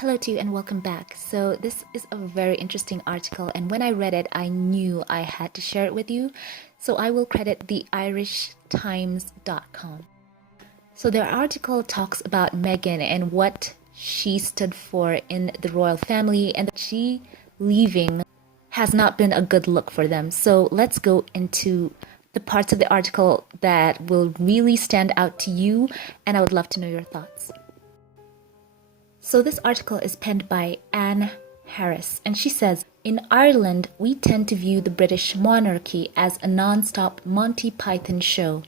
Hello to you and welcome back. So this is a very interesting article, and when I read it, I knew I had to share it with you. So I will credit the irishtimes.com. So their article talks about Meghan and what she stood for in the royal family, and that she leaving has not been a good look for them. So let's go into the parts of the article that will really stand out to you, and I would love to know your thoughts. So this article is penned by Anne Harris, and she says, "In Ireland, we tend to view the British monarchy as a non-stop Monty Python show.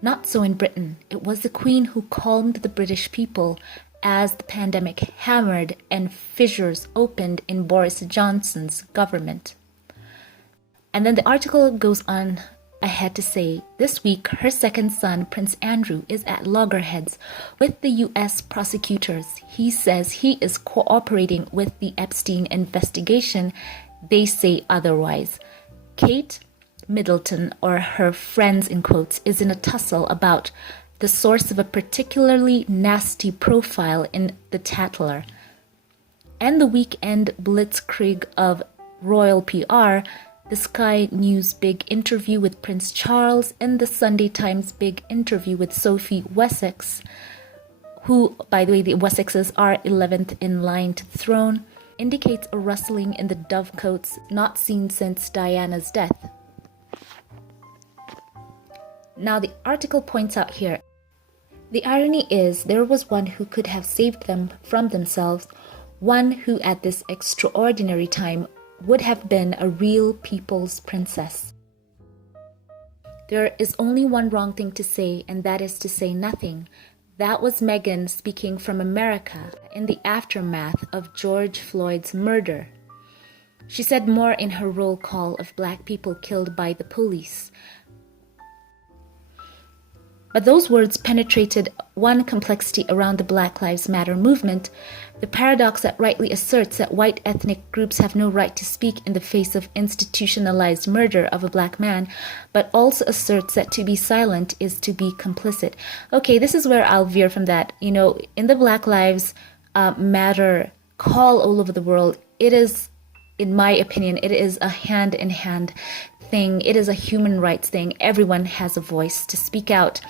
Not so in Britain. It was the Queen who calmed the British people as the pandemic hammered and fissures opened in Boris Johnson's government." And then the article goes on ahead to say, this week her second son, Prince Andrew, is at loggerheads with the US prosecutors. He says he is cooperating with the Epstein investigation. They say otherwise. Kate Middleton, or her friends in quotes, is in a tussle about the source of a particularly nasty profile in the Tatler. And the weekend blitzkrieg of royal PR, the Sky News big interview with Prince Charles, and the Sunday Times big interview with Sophie Wessex, who, by the way, the Wessexes are 11th in line to the throne, indicates a rustling in the dovecotes not seen since Diana's death. Now the article points out here, the irony is there was one who could have saved them from themselves, one who at this extraordinary time would have been a real people's princess. There is only one wrong thing to say, and that is to say nothing. That was Meghan speaking from America in the aftermath of George Floyd's murder. She said more in her roll call of black people killed by the police. But those words penetrated one complexity around the Black Lives Matter movement, the paradox that rightly asserts that white ethnic groups have no right to speak in the face of institutionalized murder of a black man, but also asserts that to be silent is to be complicit. Okay, this is where I'll veer from that. You know, in the Black Lives Matter call all over the world, it is, in my opinion, it is a hand-in-hand thing. It is a human rights thing. Everyone has a voice to speak out.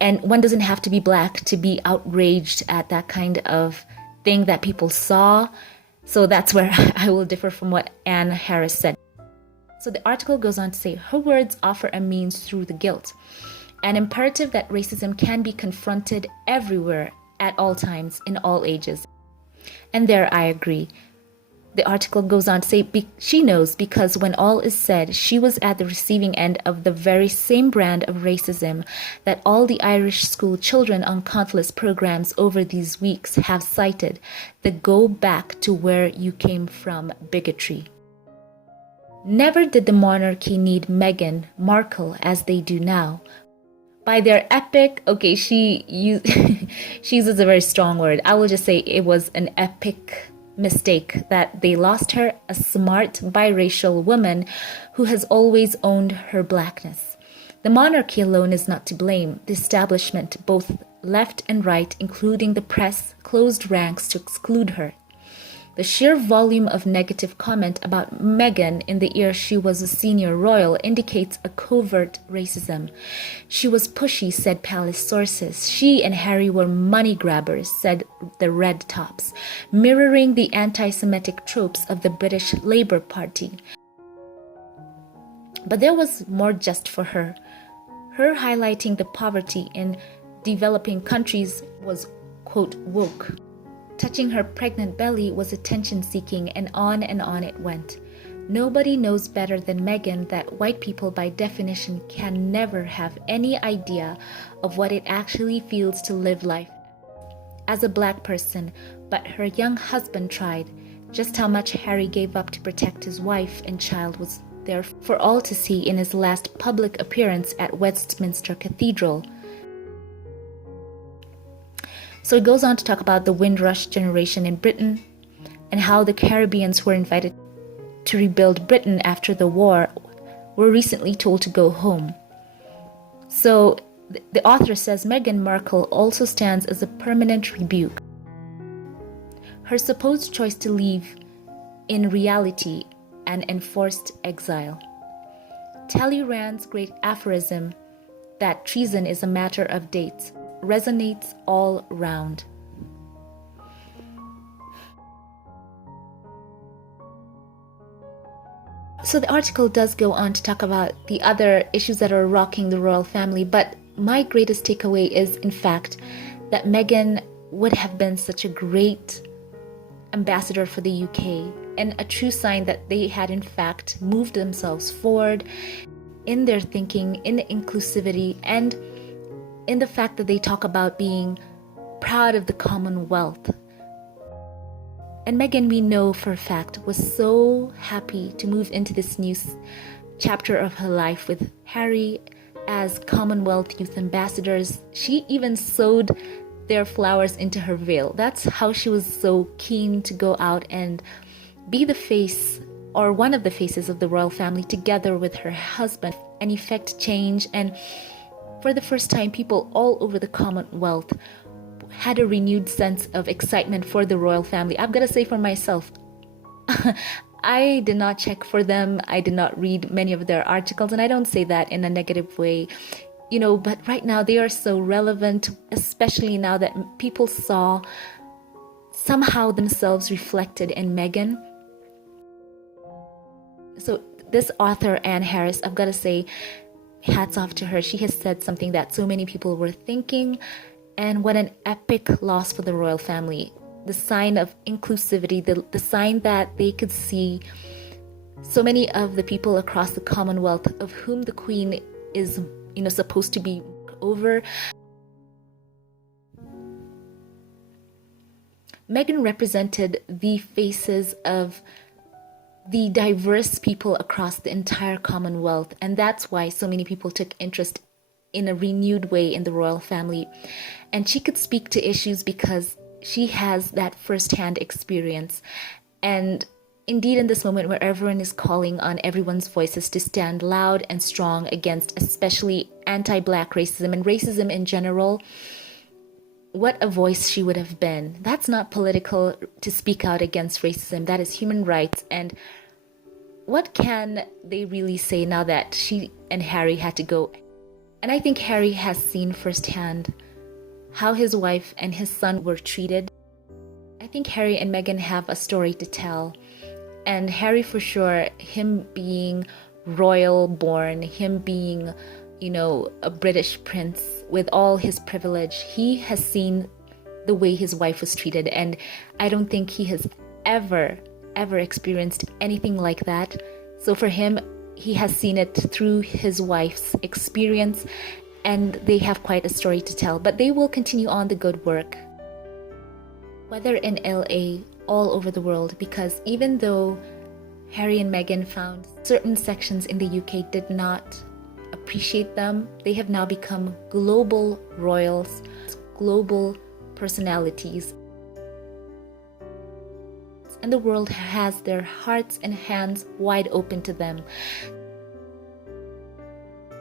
And one doesn't have to be black to be outraged at that kind of thing that people saw. So that's where I will differ from what Anne Harris said. So the article goes on to say, her words offer a means through the guilt, an imperative that racism can be confronted everywhere, at all times, in all ages. And there I agree. The article goes on to say she knows because when all is said, she was at the receiving end of the very same brand of racism that all the Irish school children on countless programs over these weeks have cited, the go back to where you came from bigotry. Never did the monarchy need Meghan Markle as they do now. By their epic, okay, she uses a very strong word. I will just say it was an epic mistake that they lost her, a smart biracial woman who has always owned her blackness. The monarchy alone is not to blame. The establishment, both left and right, including the press, closed ranks to exclude her. The sheer volume of negative comment about Meghan in the year she was a senior royal indicates a covert racism. She was pushy, said palace sources. She and Harry were money grabbers, said the Red Tops, mirroring the anti-Semitic tropes of the British Labour Party. But there was more just for her. Her highlighting the poverty in developing countries was, quote, woke. Touching her pregnant belly was attention-seeking, and on it went. Nobody knows better than Meghan that white people by definition can never have any idea of what it actually feels to live life as a black person, but her young husband tried. Just how much Harry gave up to protect his wife and child was there for all to see in his last public appearance at Westminster Cathedral. So it goes on to talk about the Windrush generation in Britain and how the Caribbeans who were invited to rebuild Britain after the war were recently told to go home. So the author says Meghan Markle also stands as a permanent rebuke. her supposed choice to leave in reality an enforced exile. Talleyrand's great aphorism that treason is a matter of dates resonates all round. So the article does go on to talk about the other issues that are rocking the royal family, but my greatest takeaway is, in fact, that Meghan would have been such a great ambassador for the UK, and a true sign that they had in fact moved themselves forward in their thinking, in inclusivity, and in the fact that they talk about being proud of the Commonwealth. And Meghan, we know for a fact, was so happy to move into this new chapter of her life with Harry as Commonwealth Youth Ambassadors. She even sewed their flowers into her veil. That's how she was so keen to go out and be the face, or one of the faces, of the royal family together with her husband and effect change. And for the first time, people all over the Commonwealth had a renewed sense of excitement for the royal family. I've got to say for myself, I did not check for them. I did not read many of their articles, and I don't say that in a negative way, but right now they are so relevant, especially now that people saw somehow themselves reflected in Meghan. So this author, Anne Harris, I've got to say, hats off to her. She has said something that so many people were thinking, and what an epic loss for the royal family. The sign of inclusivity, the sign that they could see so many of the people across the Commonwealth of whom the Queen is, supposed to be over. Meghan represented the faces of the diverse people across the entire Commonwealth, and that's why so many people took interest in a renewed way in the royal family. And she could speak to issues because she has that first-hand experience. And indeed, in this moment where everyone is calling on everyone's voices to stand loud and strong against especially anti-Black racism and racism in general, what a voice she would have been. That's not political to speak out against racism. That is human rights. And what can they really say now that she and Harry had to go? And I think Harry has seen firsthand how his wife and his son were treated. I think Harry and Meghan have a story to tell. And Harry, for sure, him being royal born, him being, a British prince with all his privilege, he has seen the way his wife was treated. And I don't think he has ever experienced anything like that. So for him, he has seen it through his wife's experience, and they have quite a story to tell. But they will continue on the good work, whether in LA, all over the world, because even though Harry and Meghan found certain sections in the UK did not appreciate them, they have now become global royals, global personalities. And the world has their hearts and hands wide open to them.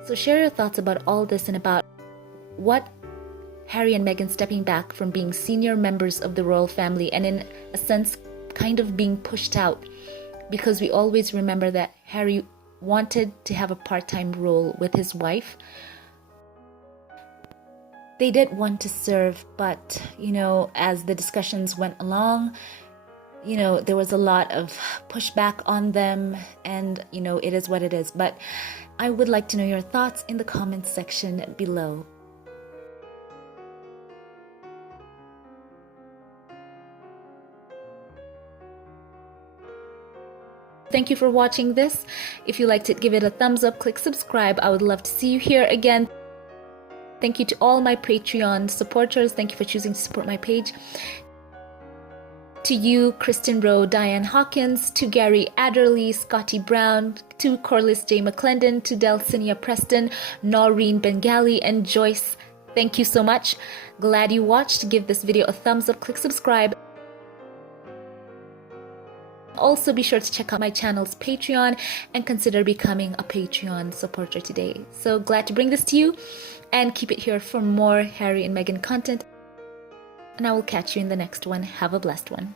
So share your thoughts about all this and about what Harry and Meghan stepping back from being senior members of the royal family and in a sense kind of being pushed out, because we always remember that Harry wanted to have a part-time role with his wife. They did want to serve, but as the discussions went along, there was a lot of pushback on them, and it is what it is. But I would like to know your thoughts in the comments section below. Thank you for watching this. If you liked it, give it a thumbs up, click subscribe. I would love to see you here again. Thank you to all my Patreon supporters. Thank you for choosing to support my page. To you, Kristen Rowe, Diane Hawkins, to Gary Adderley, Scotty Brown, to Corliss J. McClendon, to Delcinia Preston, Noreen Bengali, and Joyce. Thank you so much. Glad you watched. Give this video a thumbs up, click subscribe. Also, be sure to check out my channel's Patreon and consider becoming a Patreon supporter today. So glad to bring this to you, and keep it here for more Harry and Meghan content. And I will catch you in the next one. Have a blessed one.